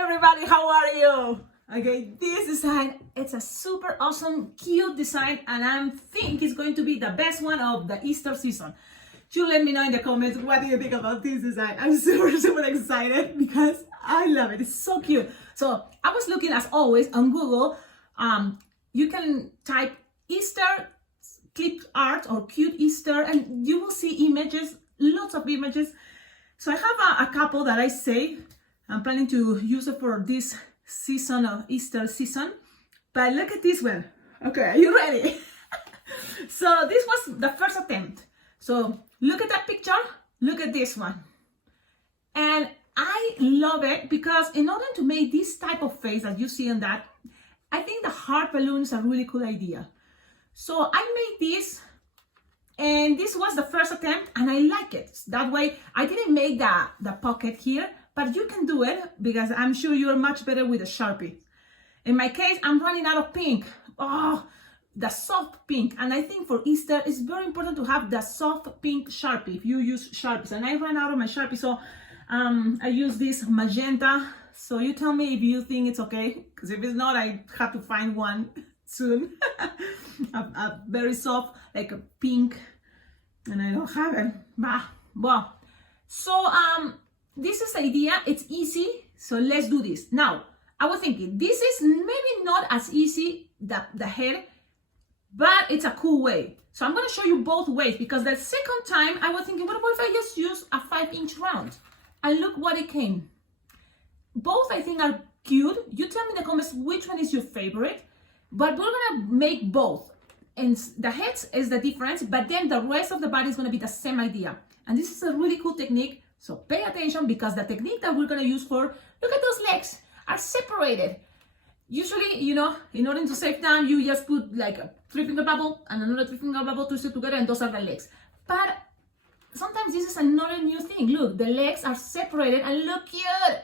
everybody, how are you? Okay, this design, it's a super awesome, cute design, and I think it's going to be the best one of the Easter season. You let me know in the comments what do you think about this design. I'm super excited because I love it. It's so cute. So I was looking, as always, on Google. You can type Easter clip art or cute Easter, and you will see images, lots of images. So I have a couple that I say I'm planning to use it for this season of Easter season. But look at this one. Okay, are you ready? So this was the first attempt. So look at that picture, look at this one. And I love it because in order to make this type of face that you see in that, I think the heart balloon is a really cool idea. So I made this, and this was the first attempt, and I like it. That way, I didn't make the pocket here, but you can do it because I'm sure you're much better with a Sharpie. In my case, I'm running out of pink. Oh, the soft pink. And I think for Easter, it's very important to have the soft pink Sharpie if you use Sharpies. And I ran out of my Sharpie, so I use this magenta. So you tell me if you think it's okay, because if it's not, I have to find one soon. a very soft, like a pink, and I don't have it. Well, so this is the idea. It's easy, so let's do this. Now, I was thinking, this is maybe not as easy, the head, but it's a cool way. So I'm going to show you both ways, because the second time I was thinking, what about if I just use a 5-inch round? And look what it came. Both I think are cute. You tell me in the comments which one is your favorite, but we're going to make both. And the heads is the difference, but then the rest of the body is going to be the same idea. And this is a really cool technique. So pay attention, because the technique that we're going to use for, look at those legs, are separated. Usually, you know, in order to save time, you just put like a 3-finger bubble and another 3-finger bubble twisted together, and those are the legs. But sometimes this is another new thing. Look, the legs are separated and look cute.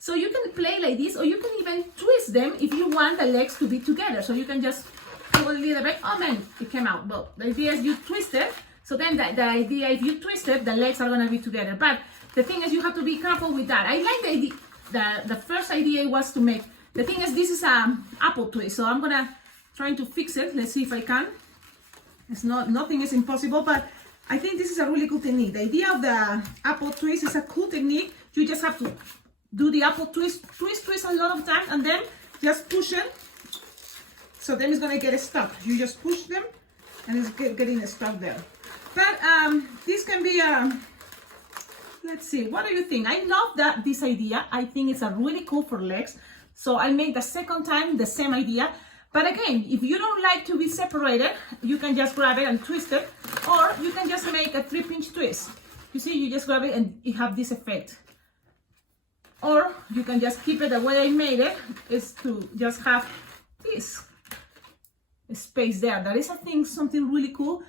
So you can play like this, or you can even twist them if you want the legs to be together. So you can just pull a little bit. Oh man, it came out. Well, the idea is you twist it. So then the idea, if you twist it, the legs are going to be together. But the thing is, you have to be careful with that. I like the idea. The first idea was to make, the thing is, this is an apple twist. So I'm going to try to fix it. Let's see if I can. It's not, nothing is impossible, but I think this is a really cool technique. The idea of the apple twist is a cool technique. You just have to do the apple twist a lot of times, and then just push it. So then it's gonna get stuck. You just push them, and it's getting stuck there. But this can be let's see, what do you think? I love this idea. I think it's a really cool for legs. So I made the second time the same idea. But again, if you don't like to be separated, you can just grab it and twist it, or you can just make a 3-pinch twist. You see, you just grab it and you have this effect. Or you can just keep it the way I made it, is to just have this space there. That is, I think, something really cool,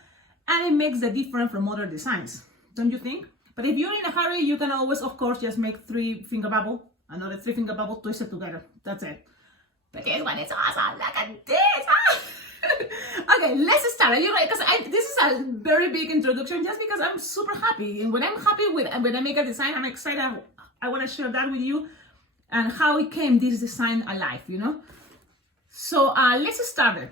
and it makes the difference from other designs, don't you think? But if you're in a hurry, you can always, of course, just make 3-finger bubble, another 3-finger bubble, twist it together. That's it. But this one is awesome. Look at this. Okay, let's start. Are you ready? Because this is a very big introduction, just because I'm super happy. And when I'm happy when I make a design, I'm excited. I want to share that with you and how it came, this design, alive, you know? So let's start it.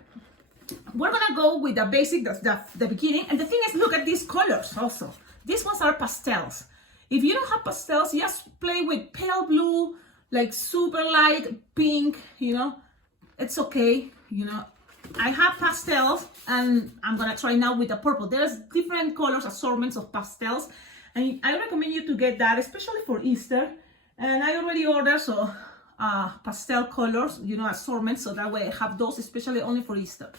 We're going to go with the basic, the beginning. And the thing is, look at these colors also. These ones are pastels. If you don't have pastels, just play with pale blue, like super light pink, you know? It's okay, you know? I have pastels, and I'm going to try now with the purple. There's different colors, assortments of pastels. And I recommend you to get that, especially for Easter. And I already ordered pastel colors, you know, assortments, so that way I have those, especially only for Easter.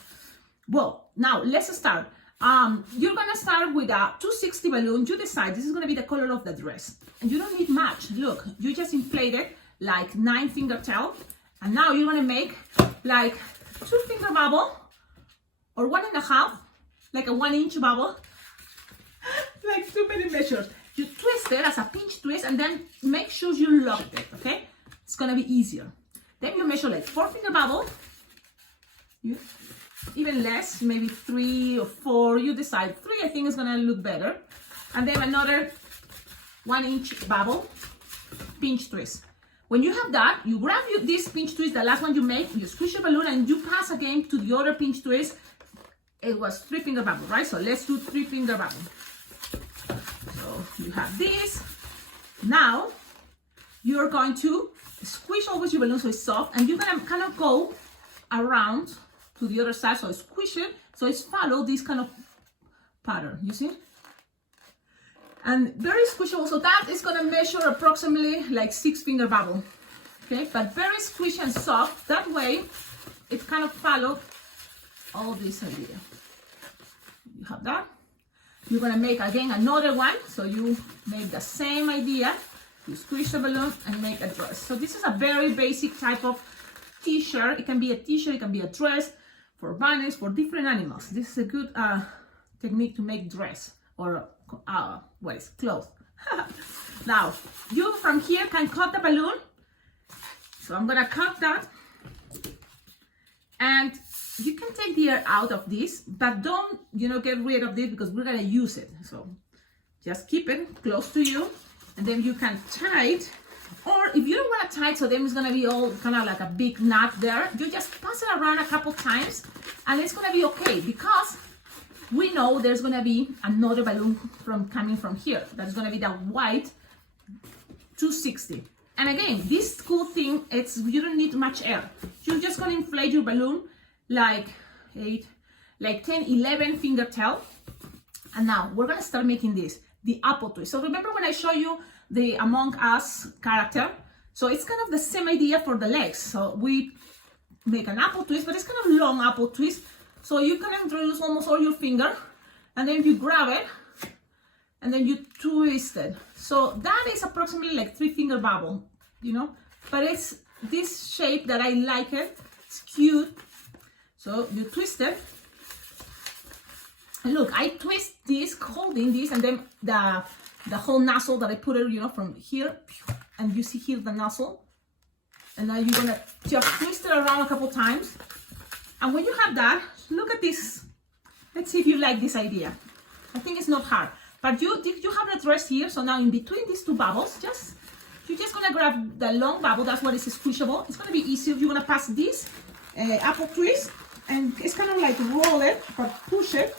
Well, now let's start. You're gonna start with a 260 balloon. You decide this is gonna be the color of the dress, and you don't need much. Look, you just inflate it like 9-finger tail, and now you're gonna make like 2-finger bubble or 1.5, like a 1-inch bubble. Like too many measures. You twist it as a pinch twist, and then make sure you lock it, okay? It's gonna be easier. Then you measure like 4-finger bubble, even less, maybe 3 or 4, you decide. 3 I think is gonna look better. And then another 1-inch bubble, pinch twist. When you have that, you grab this pinch twist, the last one you make, you squish your balloon and you pass again to the other pinch twist. It was 3-finger bubble, right? So let's do 3-finger bubble. So you have this. Now you're going to squish always your balloon so it's soft, and you're gonna kind of go around to the other side, so squish it, so it's follow this kind of pattern, you see? And very squishable, so that is gonna measure approximately like 6-finger bubble, okay? But very squishy and soft, that way it kind of followed all this idea. You have that. You're gonna make again another one, so you make the same idea. You squish the balloon and make a dress. So this is a very basic type of t-shirt. It can be a t-shirt, it can be a dress for bunnies, for different animals. This is a good technique to make dress or clothes. Now, you from here can cut the balloon. So I'm gonna cut that. And you can take the air out of this, but don't, get rid of this because we're gonna use it. So just keep it close to you. And then you can tie it, or if you don't want to tie it, so then it's going to be all kind of like a big knot there, you just pass it around a couple times and it's going to be okay, because we know there's going to be another balloon coming from here. That's going to be the white 260. And again, this cool thing, you don't need much air. You're just going to inflate your balloon like 10, 11 finger tail. And now we're going to start making this. The apple twist. So remember when I show you the Among Us character? So it's kind of the same idea for the legs. So we make an apple twist, but it's kind of long apple twist. So you can introduce almost all your finger, and then you grab it, and then you twist it. So that is approximately like 3-finger bubble, but it's this shape that I like it. It's cute. So you twist it. Look, I twist this, holding this, and then the whole nozzle that I put it, from here, and you see here the nozzle, and now you're gonna just twist it around a couple times. And when you have that, look at this. Let's see if you like this idea. I think it's not hard, but you have the dress here. So now in between these two bubbles, you're just gonna grab the long bubble. That's what is squishable. It's gonna be easy if you wanna pass this apple twist, and it's kind of like roll it, but push it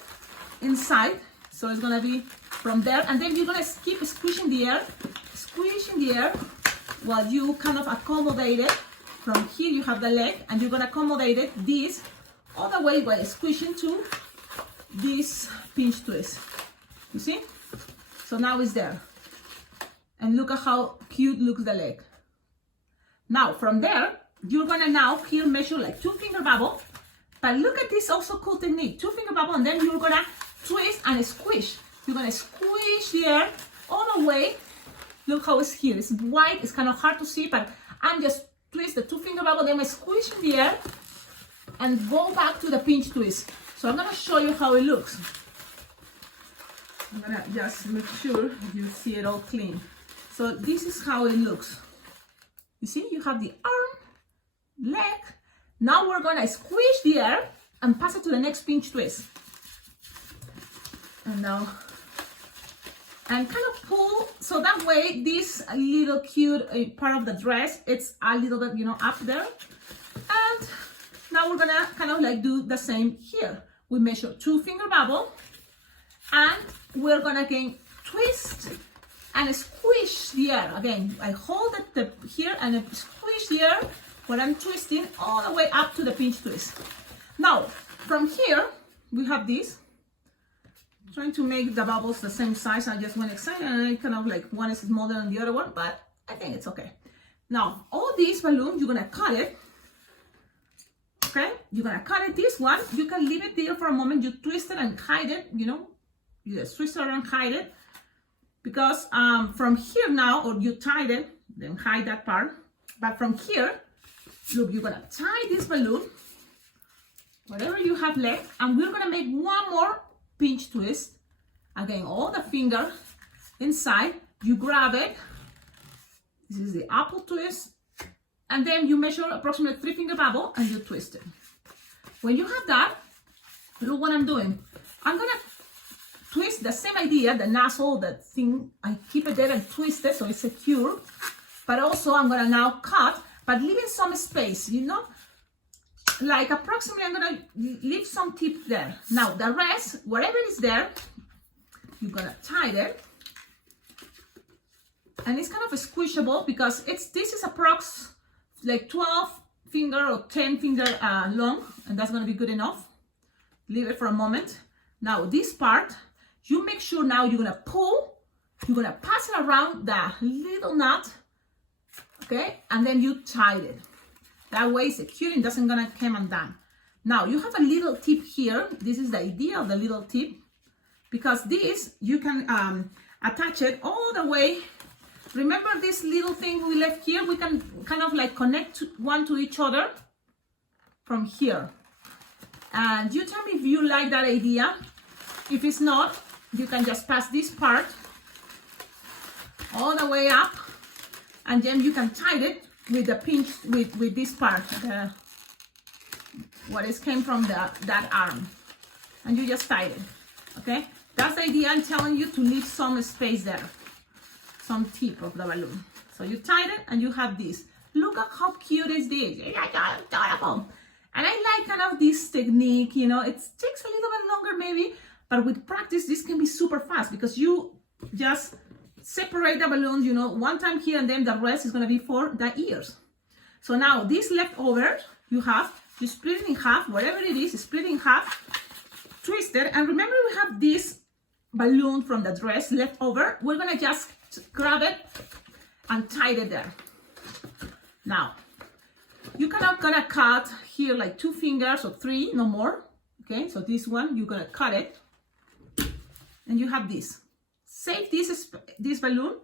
inside, so it's gonna be from there, and then you're gonna keep squishing the air while you kind of accommodate it. From here you have the leg, and you're gonna accommodate it this all the way while squishing to this pinch twist. You see? So now it's there, and look at how cute looks the leg. Now from there you're gonna now here measure like 2-finger bubble, but look at this also cool technique. 2-finger bubble, and then you're gonna twist and squish. You're gonna squish the air all the way. Look how it's here. It's white. It's kind of hard to see, but I'm just twist the 2-finger bubble, then I squish in the air and go back to the pinch twist. So I'm gonna show you how it looks. I'm gonna just make sure you see it all clean. So this is how it looks. You see, you have the arm, leg. Now we're gonna squish the air and pass it to the next pinch twist. And now, and kind of pull, so that way this little cute part of the dress, it's a little bit, up there. And now we're gonna kind of like do the same here. We measure 2-finger bubble, and we're gonna again twist and squish the air. Again, I hold it here and I squish the air when I'm twisting all the way up to the pinch twist. Now, from here, we have this. Trying to make the bubbles the same size. I just went excited, and I kind of like one is smaller than the other one, but I think it's okay. Now, all these balloons, you're gonna cut it. Okay, you're gonna cut it. This one, you can leave it there for a moment. You twist it and hide it. You just twist it and hide it, because from here now, or you tied it, then hide that part. But from here, look, you're gonna tie this balloon, whatever you have left, and we're gonna make one more pinch twist. Again, all the finger inside, you grab it. This is the apple twist, and then you measure approximately 3-finger bubble and you twist it. When you have that, look what I'm doing. I'm gonna twist the same idea, the nozzle, that thing. I keep it there and twist it so it's secure. but also I'm gonna now cut, but leaving some space, you know, like approximately I'm gonna leave some tip there. Now the rest, whatever is there, you're gonna tie it, and it's kind of squishable because this is approx like 12 finger or 10 finger long, and that's gonna be good enough. Leave it for a moment. Now this part, you make sure now you're gonna pull, you're gonna pass it around the little knot, okay, and then you tie it. That way it's secure and doesn't gonna come undone. Now you have a little tip here. This is the idea of the little tip, because this you can attach it all the way. Remember this little thing we left here? We can kind of like connect one to each other from here. And you tell me if you like that idea. If it's not, you can just pass this part all the way up, and then you can tie it with the pinch with this part, what is came from that arm, and you just tie it. Okay, that's the idea. I'm telling you to leave some space there, some tip of the balloon. So you tie it and you have this. Look at how cute is this. It's adorable. And I like kind of this technique, you know, it takes a little bit longer maybe, but with practice this can be super fast, because you just separate the balloons, you know, one time here, and then the rest is going to be for the ears. So now this leftover you split it in half, whatever it is, split it in half, twist it, and remember we have this balloon from the dress left over. We're going to just grab it and tie it there. Now you cannot gonna cut here like 2 fingers or 3, no more. Okay, so this one you're gonna cut it, and you have this. Save this balloon,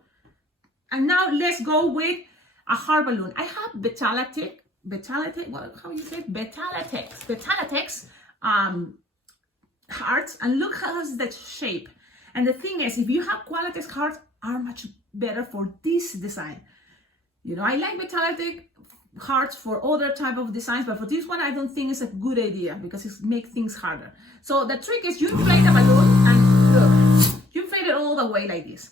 and now let's go with a heart balloon. I have Betalatex, how you say it? Betalatex hearts, and look how's that shape. And the thing is, if you have Qualatex hearts, are much better for this design. You know, I like Betalatex hearts for other type of designs, but for this one I don't think it's a good idea because it makes things harder. So the trick is you inflate the balloon, and look, you inflate it all the way like this,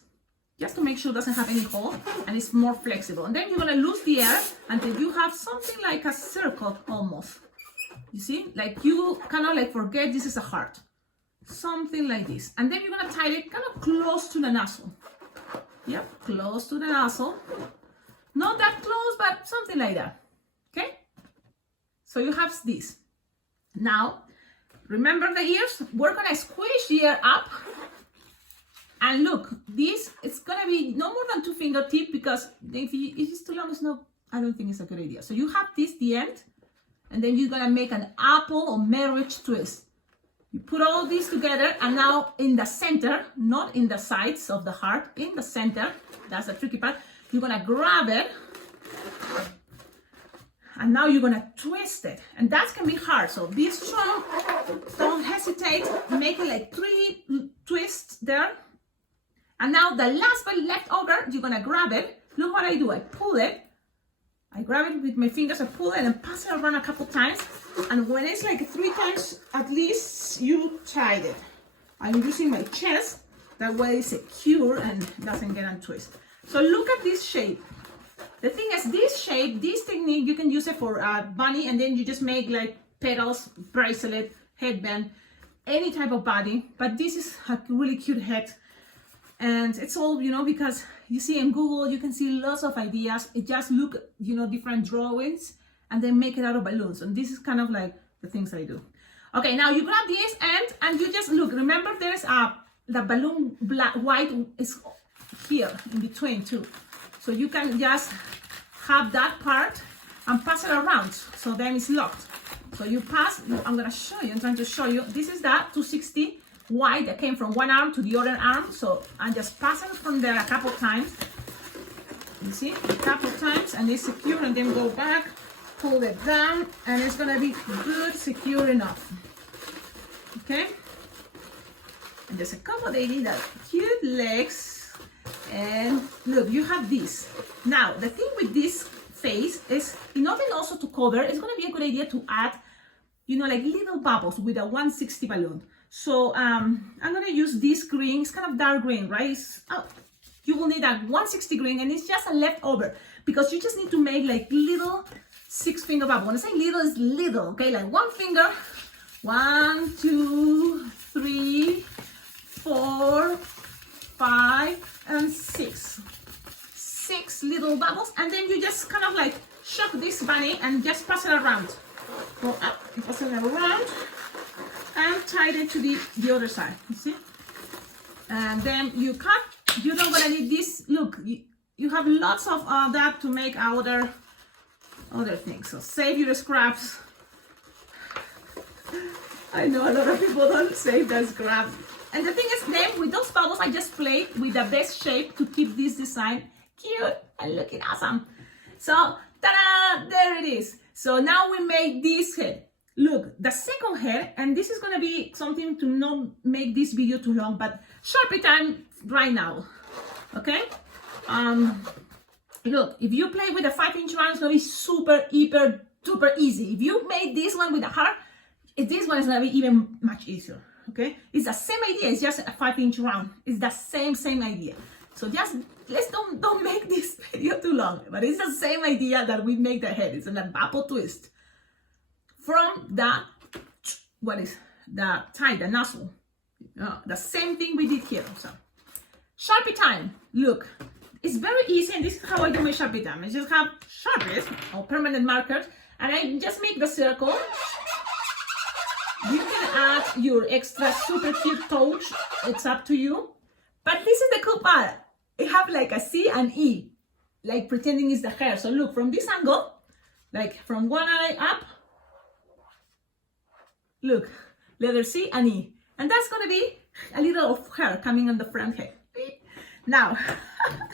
just to make sure it doesn't have any hole and it's more flexible. And then you're gonna lose the air until you have something like a circle almost. You see, like you kind of like forget this is a heart, something like this. And then you're gonna tie it kind of close to the nozzle. Yep, close to the nozzle. Not that close, but something like that. Okay? So you have this. Now, remember the ears? We're gonna squish the ear up. And look, this it's gonna be no more than 2 fingertips, because if it's too long, it's not, I don't think it's a good idea. So you have this, the end, and then you're gonna make an apple or marriage twist. You put all these together, and now in the center, not in the sides of the heart, in the center, that's the tricky part. You're gonna grab it, and now you're gonna twist it, and that can be hard. So be strong, don't hesitate, make it like 3 twists there. And now the last bit left over, you're gonna grab it. Look what I do, I pull it, I grab it with my fingers, I pull it and pass it around a couple times. And when it's like 3 times at least, you tied it. I'm using my chest, that way it's secure and doesn't get untwisted. So look at this shape. The thing is, this shape, this technique, you can use it for a bunny, and then you just make like petals, bracelet, headband, any type of body. But this is a really cute head. And it's all, you know, because you see in Google, you can see lots of ideas. It just look, you know, different drawings, and then make it out of balloons. And this is kind of like the things I do. Okay, now you grab this end, and you just look. Remember, there's the balloon white is here in between too, so you can just have that part and pass it around, so then it's locked. So you pass, I'm gonna show you, I'm trying to show you, this is that 260 white that came from one arm to the other arm. So I'm just passing from there a couple times, you see, a couple times, and it's secure, and then go back, pull it down, and it's gonna be good, secure enough. Okay, and there's a couple of little cute legs. And look, you have this. Now, the thing with this face is, in order also to cover, it's going to be a good idea to add, you know, like little bubbles with a 160 balloon. So I'm going to use this green. It's kind of dark green, right? You will need a 160 green, and it's just a leftover. because you just need to make like little 6-finger bubble. When I say little, it's little, okay? Like one finger, 1, 2, 3, 4, 5, and 6. 6 little bubbles, and then you just kind of like shock this bunny and just pass it around. Go up, pass it around, and tie it to the other side. You see? And then you cut. You don't gonna need this. Look, you have lots of that to make other things. So save your scraps. I know a lot of people don't save their scraps. And the thing is, then with those bubbles, I just played with the best shape to keep this design cute and looking awesome. So, ta-da! There it is. So now we made this head. Look, the second head, and this is gonna be something to not make this video too long, but Sharpie time right now, okay? Look, if you play with a 5-inch round, it's gonna be super, hyper, super easy. If you made this one with a heart, this one is gonna be even much easier, okay? It's the same idea, it's just a 5-inch round. It's the same idea. So just, let's don't make this video too long, but it's the same idea that we make the head. It's an apple twist from the, what is, the tie, the nozzle. The same thing we did here. So, Sharpie time. Look, it's very easy, and this is how I do my Sharpie time. I just have Sharpies or permanent markers, and I just make the circle. You can add your extra super cute touch. It's up to you. But this is the cool part. It have like a C and E, like pretending it's the hair. So look, from this angle, like from one eye up, look, letter C and E. And that's gonna be a little of hair coming on the front head. Now,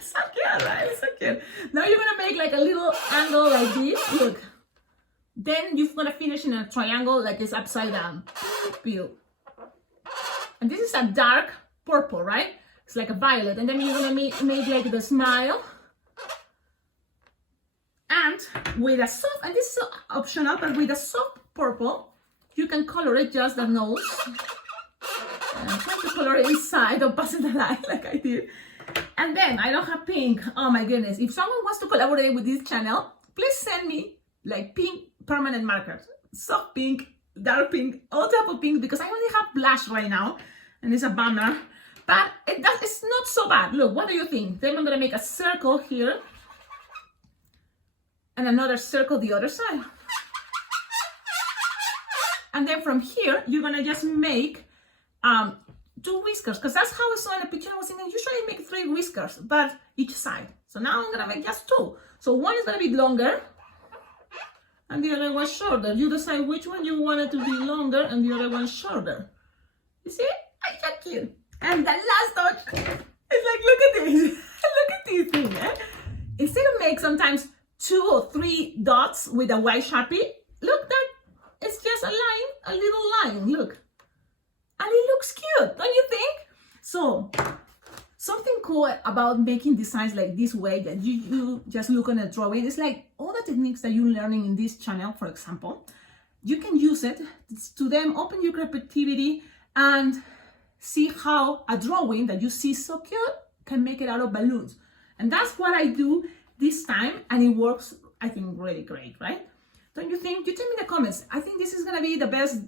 so cute, right? So cute. Now you're gonna make like a little angle like this, look. Then you're gonna finish in a triangle like it's upside down. And this is a dark purple, right? It's like a violet. And then you're gonna make like the smile. And with a soft, and this is optional, but with a soft purple, you can color it just the nose. And I'm trying to color it inside or passing the line like I did. And then I don't have pink. Oh my goodness. If someone wants to collaborate with this channel, please send me like pink permanent markers. Soft pink, dark pink, all type of pink, because I only have blush right now. And it's a bummer. But it's not so bad. Look, what do you think? Then I'm going to make a circle here. And another circle the other side. And then from here, you're going to just make 2 whiskers. Because that's how I saw in the picture. I was thinking, usually make 3 whiskers, but each side. So now I'm going to make just 2. So one is going to be longer. And the other one shorter. You decide which one you want it to be longer and the other one shorter. You see? I like cute. And the last touch is like, look at this. Look at this thing, eh? Instead of make sometimes 2 or 3 dots with a white Sharpie, look, that it's just a line, a little line, look. And it looks cute, don't you think? So, something cool about making designs like this way that you just look on a drawing is like all the techniques that you're learning in this channel, for example, you can use it to then open your creativity and see how a drawing that you see so cute can make it out of balloons. And that's what I do this time, and it works, I think, really great, right? Don't you think? You tell me in the comments. I think this is gonna be the best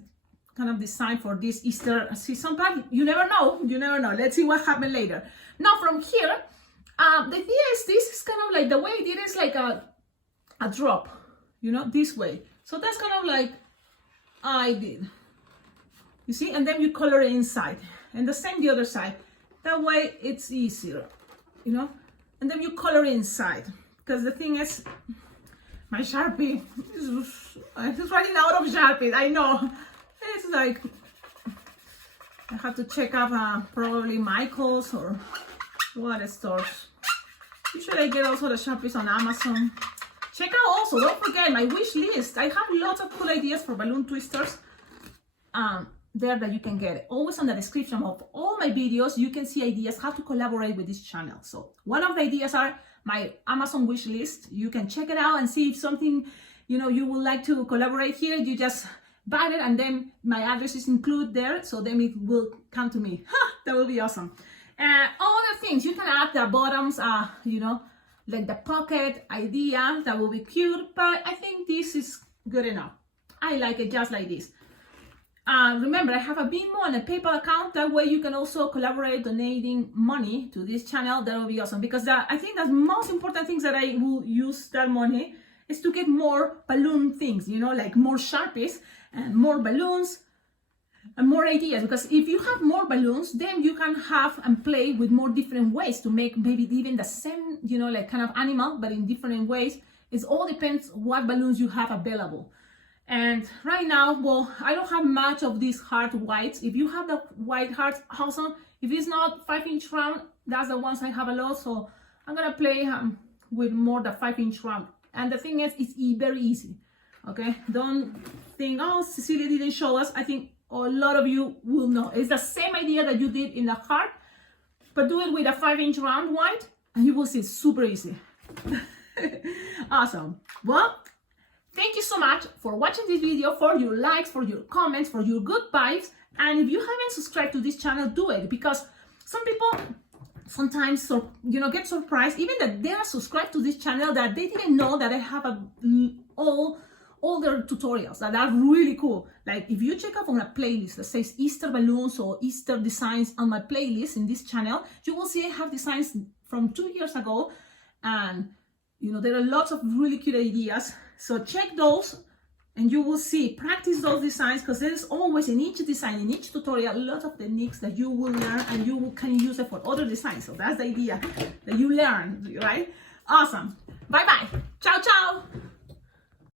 kind of design for this Easter season, but you never know, you never know. Let's see what happens later. Now from here, the idea is this is kind of like, the way it is like a drop, you know, this way. So that's kind of like I did. You see, and then you color it inside, and the same the other side. That way it's easier, you know. And then you color it inside, because the thing is, my Sharpie is running out of Sharpies. I know. It's like I have to check out probably Michael's or what stores. Usually I get also the Sharpies on Amazon. Check out also, don't forget my wish list. I have lots of cool ideas for balloon twisters there that you can get. Always on the description of all my videos, you can see ideas how to collaborate with this channel. So one of the ideas are my Amazon wish list. You can check it out and see if something, you know, you would like to collaborate here. You just buy it, and then my address is included there, so then it will come to me. That will be awesome. All the things you can add the bottoms, you know, like the pocket idea, that will be cute, but I think this is good enough. I like it just like this. Remember, I have a Venmo and a PayPal account. That way you can also collaborate donating money to this channel. That will be awesome, because I think the most important things that I will use that money is to get more balloon things, you know, like more Sharpies and more balloons and more ideas. Because if you have more balloons, then you can have and play with more different ways to make maybe even the same, you know, like kind of animal, but in different ways. It all depends what balloons you have available. And right now, well, I don't have much of these heart whites. If you have the white hearts, awesome. If it's not 5-inch round, that's the ones I have a lot. So I'm gonna play with more the 5-inch round. And the thing is, it's very easy. Okay, don't think, oh, Cecilia didn't show us. I think a lot of you will know. It's the same idea that you did in the heart, but do it with a 5-inch round white, and you will see it's super easy. Awesome. Well, thank you so much for watching this video, for your likes, for your comments, for your good vibes. And if you haven't subscribed to this channel, do it, because some people sometimes, you know, get surprised even that they are subscribed to this channel, that they didn't know that I have all their tutorials that are really cool. Like if you check out on a playlist that says Easter balloons or Easter designs on my playlist in this channel, you will see I have designs from 2 years ago, and you know, there are lots of really cute ideas. So check those and you will see, practice those designs, because there's always in each design, in each tutorial, a lot of techniques that you will learn and you can use it for other designs. So that's the idea, that you learn, right? Awesome. Bye bye. Ciao, ciao.